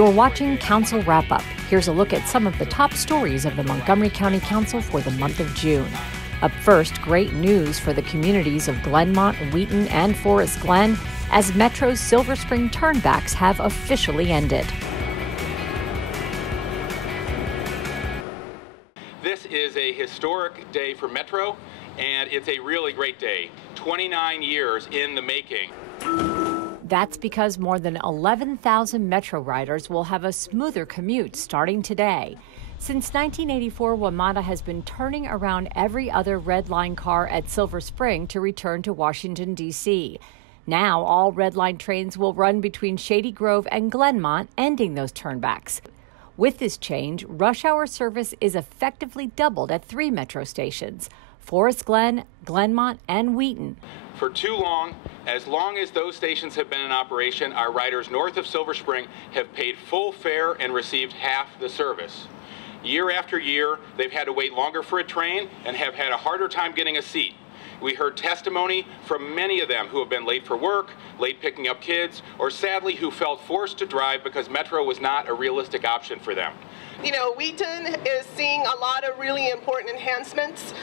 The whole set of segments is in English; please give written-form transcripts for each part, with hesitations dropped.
You're watching Council Wrap Up. Here's a look at some of the top stories of the Montgomery County Council for the month of June. Up first, great news for the communities of Glenmont, Wheaton, and Forest Glen as Metro's Silver Spring turnbacks have officially ended. This is a historic day for Metro, and it's a really great day. 29 years in the making. That's because more than 11,000 Metro riders will have a smoother commute starting today. Since 1984, WMATA has been turning around every other Red Line car at Silver Spring to return to Washington, D.C. Now, all Red Line trains will run between Shady Grove and Glenmont, ending those turnbacks. With this change, rush hour service is effectively doubled at 3 Metro stations: Forest Glen, Glenmont, and Wheaton. For too long, as long as those stations have been in operation, our riders north of Silver Spring have paid full fare and received half the service. Year after year, they've had to wait longer for a train and have had a harder time getting a seat. We heard testimony from many of them who have been late for work, late picking up kids, or sadly who felt forced to drive because Metro was not a realistic option for them. You know, Wheaton is seeing a lot of really important enhancements.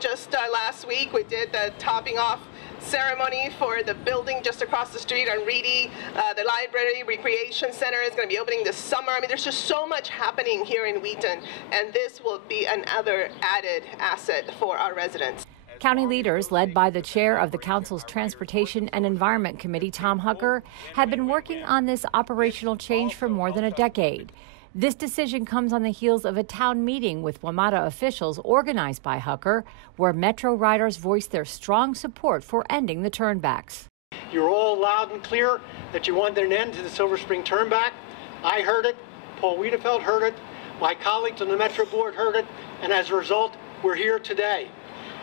Just last week we did the topping off ceremony for the building just across the street on Reedy. The library recreation center is going to be opening this summer. I mean, there's just so much happening here in Wheaton, and this will be another added asset for our residents. County leaders, led by the chair of the council's Transportation and Environment Committee, Tom Hucker, have been working on this operational change for more than a decade. This decision comes on the heels of a town meeting with WMATA officials organized by Hucker, where Metro riders voiced their strong support for ending the turnbacks. You're all loud and clear that you wanted an end to the Silver Spring turnback. I heard it. Paul Wiedefeld heard it. My colleagues on the Metro board heard it. And as a result, we're here today.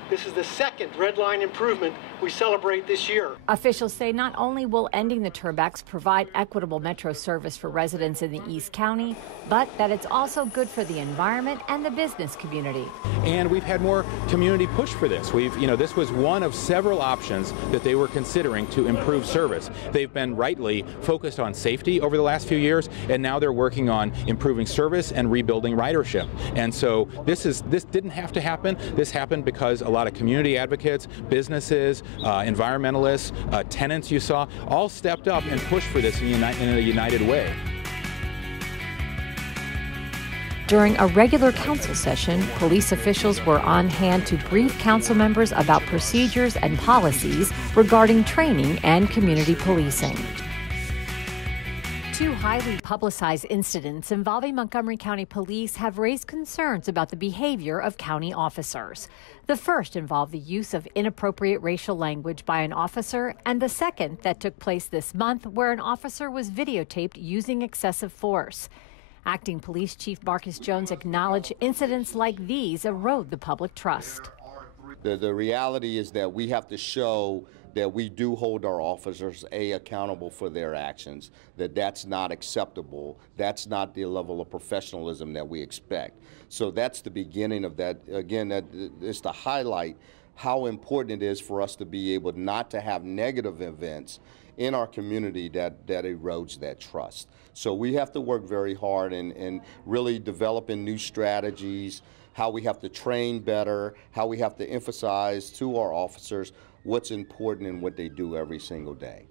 This is the second Red Line improvement we celebrate this year. Officials say not only will ending the turnbacks provide equitable Metro service for residents in the East County, but that it's also good for the environment and the business community. And we've had more community push for this. This was one of several options that they were considering to improve service. They've been rightly focused on safety over the last few years, and now they're working on improving service and rebuilding ridership. And so this didn't have to happen. This happened because a lot of community advocates, businesses, environmentalists, tenants you saw, all stepped up and pushed for this in a united way. During a regular council session, police officials were on hand to brief council members about procedures and policies regarding training and community policing. 2 highly publicized incidents involving Montgomery County Police have raised concerns about the behavior of county officers. The first involved the use of inappropriate racial language by an officer, and the second that took place this month, where an officer was videotaped using excessive force. Acting Police Chief Marcus Jones acknowledged incidents like these erode the public trust. The reality is that we have to show that we do hold our officers accountable for their actions, that's not acceptable, that's not the level of professionalism that we expect. So that's the beginning of that. Again, that is to highlight how important it is for us to be able not to have negative events in our community that erodes that trust. So we have to work very hard and really developing new strategies, how we have to train better, how we have to emphasize to our officers what's important in what they do every single day.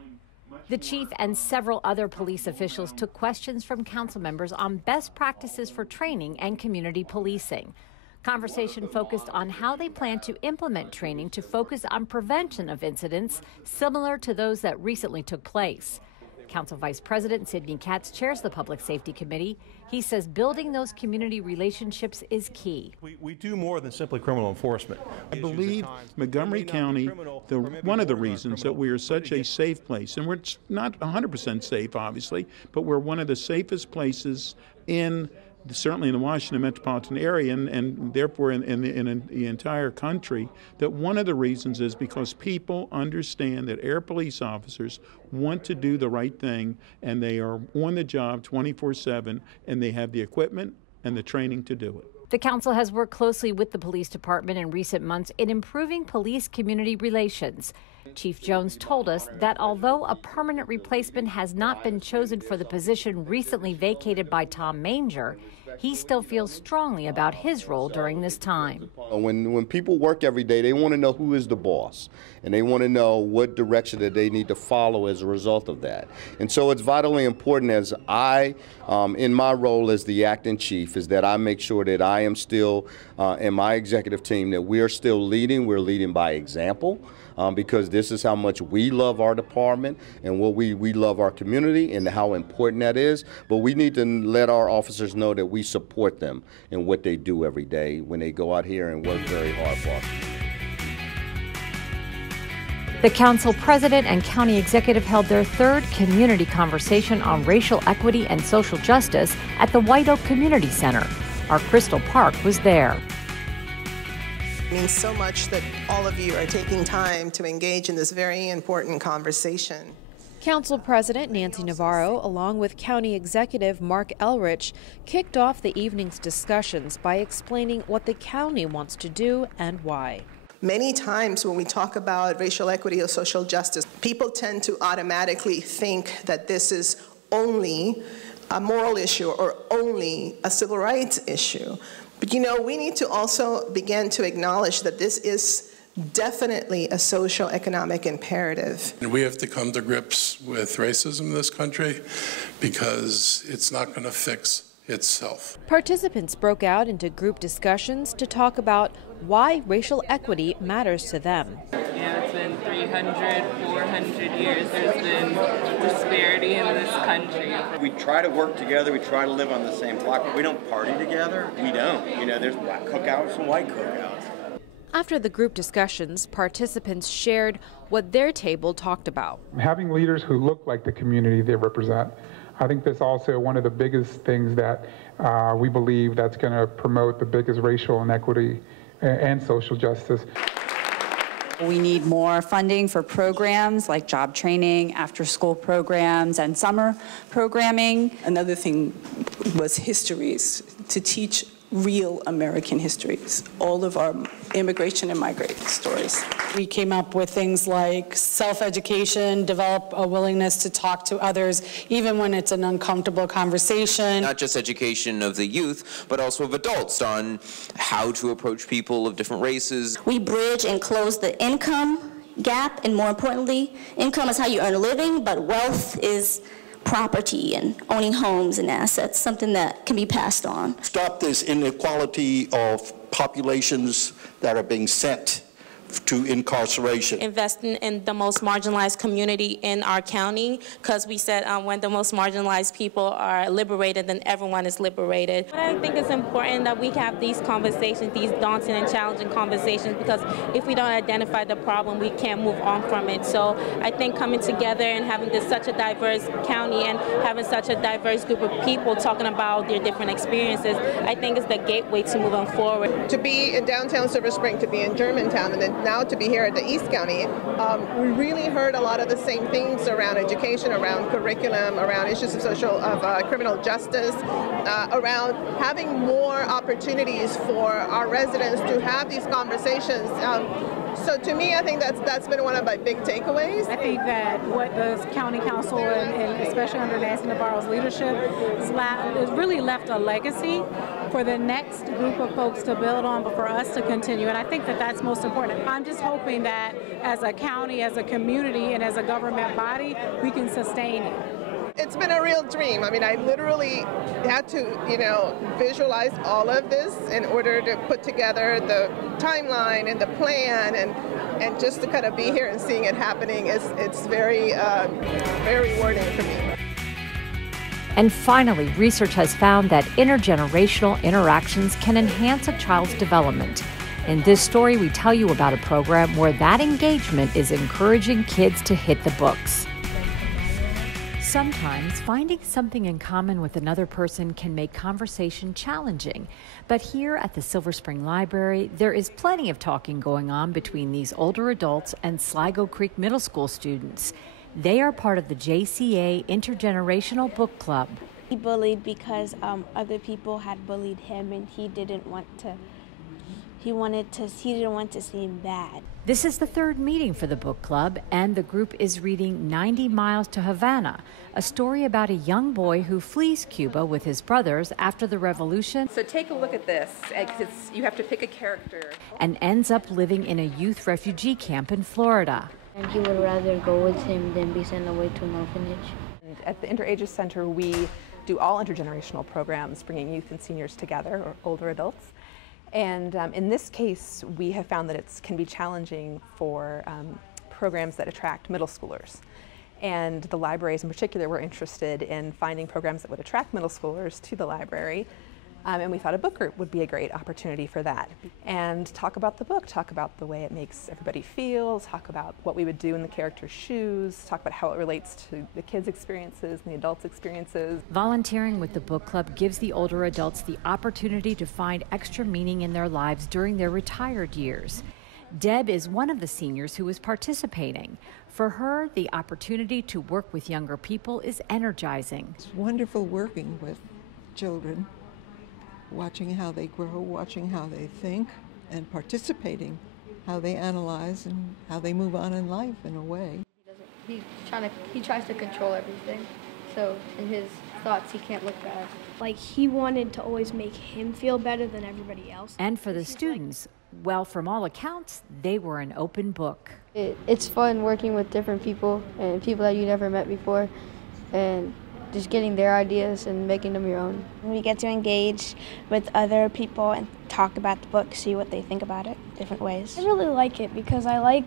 The chief and several other police officials took questions from council members on best practices for training and community policing. Conversation focused on how they plan to implement training to focus on prevention of incidents similar to those that recently took place. Council Vice President Sidney Katz chairs the Public Safety Committee. He says building those community relationships is key. We do more than simply criminal enforcement. I believe Montgomery County, one of the reasons that we are such a safe place, and we're not 100% safe, obviously, but we're one of the safest places certainly in the Washington metropolitan area and therefore in the entire country, that one of the reasons is because people understand that air police officers want to do the right thing, and they are on the job 24/7, and they have the equipment and the training to do it. The council has worked closely with the police department in recent months in improving police-community relations. Chief Jones told us that although a permanent replacement has not been chosen for the position recently vacated by Tom Manger, he still feels strongly about his role during this time. When people work every day, they want to know who is the boss, and they want to know what direction that they need to follow as a result of that. And so it's vitally important as I, in my role as the acting chief, is that I make sure that I am still, and my executive team, that we are still leading. We're leading by example. Because this is how much we love our department and what we love our community and how important that is. But we need to let our officers know that we support them in what they do every day when they go out here and work very hard for us. The council president and county executive held their third community conversation on racial equity and social justice at the White Oak Community Center. Our Crystal Park was there. It means so much that all of you are taking time to engage in this very important conversation. Council President Nancy Navarro, along with County Executive Mark Elrich, kicked off the evening's discussions by explaining what the county wants to do and why. Many times when we talk about racial equity or social justice, people tend to automatically think that this is only a moral issue or only a civil rights issue. But you know, we need to also begin to acknowledge that this is definitely a socio-economic imperative. We have to come to grips with racism in this country because it's not going to fix itself. Participants broke out into group discussions to talk about why racial equity matters to them. It's been 300, 400 years. There's been disparity in this country. We try to work together. We try to live on the same block, but we don't party together. We don't. You know, there's black cookouts and white cookouts. After the group discussions, participants shared what their table talked about. Having leaders who look like the community they represent. I think that's also one of the biggest things that we believe that's going to promote the biggest racial inequity and social justice. We need more funding for programs like job training, after-school programs, and summer programming. Another thing was histories, to teach real American histories, all of our immigration and migration stories. We came up with things like self-education, develop a willingness to talk to others, even when it's an uncomfortable conversation. Not just education of the youth, but also of adults on how to approach people of different races. We bridge and close the income gap, and more importantly, income is how you earn a living, but wealth is property and owning homes and assets, something that can be passed on. Stop this inequality of populations that are being sent to incarceration. Investing in the most marginalized community in our county, because we said when the most marginalized people are liberated, then everyone is liberated. But I think it's important that we have these conversations, these daunting and challenging conversations, because if we don't identify the problem, we can't move on from it. So I think coming together and having such a diverse county and having such a diverse group of people talking about their different experiences, I think is the gateway to moving forward. To be in downtown Silver Spring, to be in Germantown, and then now to be here at the East County, we really heard a lot of the same things around education, around curriculum, around issues of criminal justice, around having more opportunities for our residents to have these conversations. So to me, I think that's been one of my big takeaways. I think that what the county council, and especially under Nancy Navarro's leadership, has really left a legacy for the next group of folks to build on, but for us to continue. And I think that that's most important. I'm just hoping that as a county, as a community, and as a government body, we can sustain it. It's been a real dream. I mean, I literally had to, visualize all of this in order to put together the timeline and the plan, and just to kind of be here and seeing it happening it's very, very rewarding for me. And finally, research has found that intergenerational interactions can enhance a child's development. In this story, we tell you about a program where that engagement is encouraging kids to hit the books. Sometimes finding something in common with another person can make conversation challenging. But here at the Silver Spring Library, there is plenty of talking going on between these older adults and Sligo Creek Middle School students. They are part of the JCA Intergenerational Book Club. He bullied because other people had bullied him, and he didn't want to seem bad. This is the third meeting for the book club, and the group is reading 90 Miles to Havana, a story about a young boy who flees Cuba with his brothers after the revolution. So take a look at this, because you have to pick a character. And ends up living in a youth refugee camp in Florida. And he would rather go with him than be sent away to an orphanage. And at the Intergenerational Center, we do all intergenerational programs, bringing youth and seniors together, or older adults. And in this case, we have found that it can be challenging for programs that attract middle schoolers. And the libraries in particular were interested in finding programs that would attract middle schoolers to the library. And we thought a book group would be a great opportunity for that. And talk about the book, talk about the way it makes everybody feel, talk about what we would do in the character's shoes, talk about how it relates to the kids' experiences and the adults' experiences. Volunteering with the book club gives the older adults the opportunity to find extra meaning in their lives during their retired years. Deb is one of the seniors who is participating. For her, the opportunity to work with younger people is energizing. It's wonderful working with children, watching how they grow, watching how they think, and participating, how they analyze and how they move on in life in a way. He tries to control everything, so in his thoughts he can't look bad. Like, he wanted to always make him feel better than everybody else. And for the students, well, from all accounts, they were an open book. It's fun working with different people and people that you never met before, and just getting their ideas and making them your own. We get to engage with other people and talk about the book, see what they think about it, different ways. I really like it because I like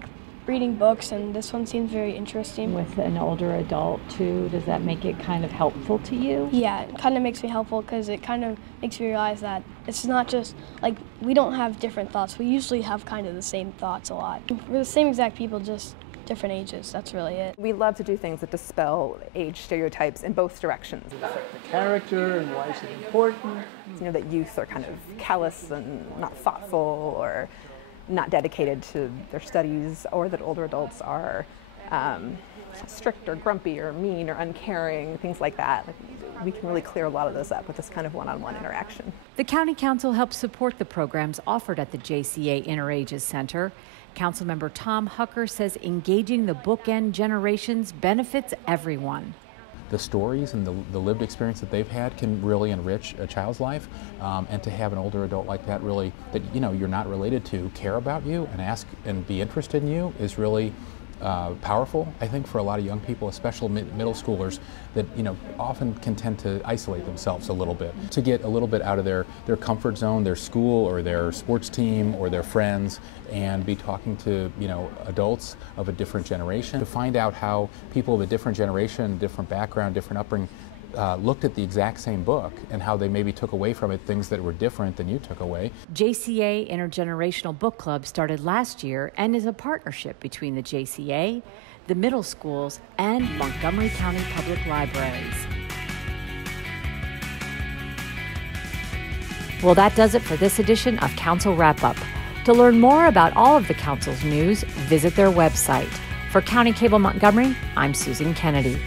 reading books, and this one seems very interesting. With an older adult too, does that make it kind of helpful to you? Yeah, it kind of makes me helpful because it kind of makes me realize that it's not just like we don't have different thoughts. We usually have kind of the same thoughts a lot. We're the same exact people, just different ages. That's really it. We love to do things that dispel age stereotypes in both directions. The character and why is it important? You know, that youth are kind of callous and not thoughtful or not dedicated to their studies, or that older adults are strict or grumpy or mean or uncaring, things like that. We can really clear a lot of those up with this kind of one-on-one interaction. The County Council helps support the programs offered at the JCA Interages Center. Councilmember Tom Hucker says engaging the bookend generations benefits everyone. The stories and the lived experience that they've had can really enrich a child's life, and to have an older adult like that really, that you're not related to, care about you and ask and be interested in you is really powerful, I think, for a lot of young people, especially middle schoolers, that often can tend to isolate themselves a little bit. To get a little bit out of their comfort zone, their school or their sports team or their friends, and be talking to adults of a different generation, to find out how people of a different generation, different background, different upbringing looked at the exact same book and how they maybe took away from it things that were different than you took away. JCA Intergenerational Book Club started last year and is a partnership between the JCA, the middle schools, and Montgomery County Public Libraries. Well, that does it for this edition of Council Wrap-Up. To learn more about all of the Council's news, visit their website. For County Cable Montgomery, I'm Susan Kennedy.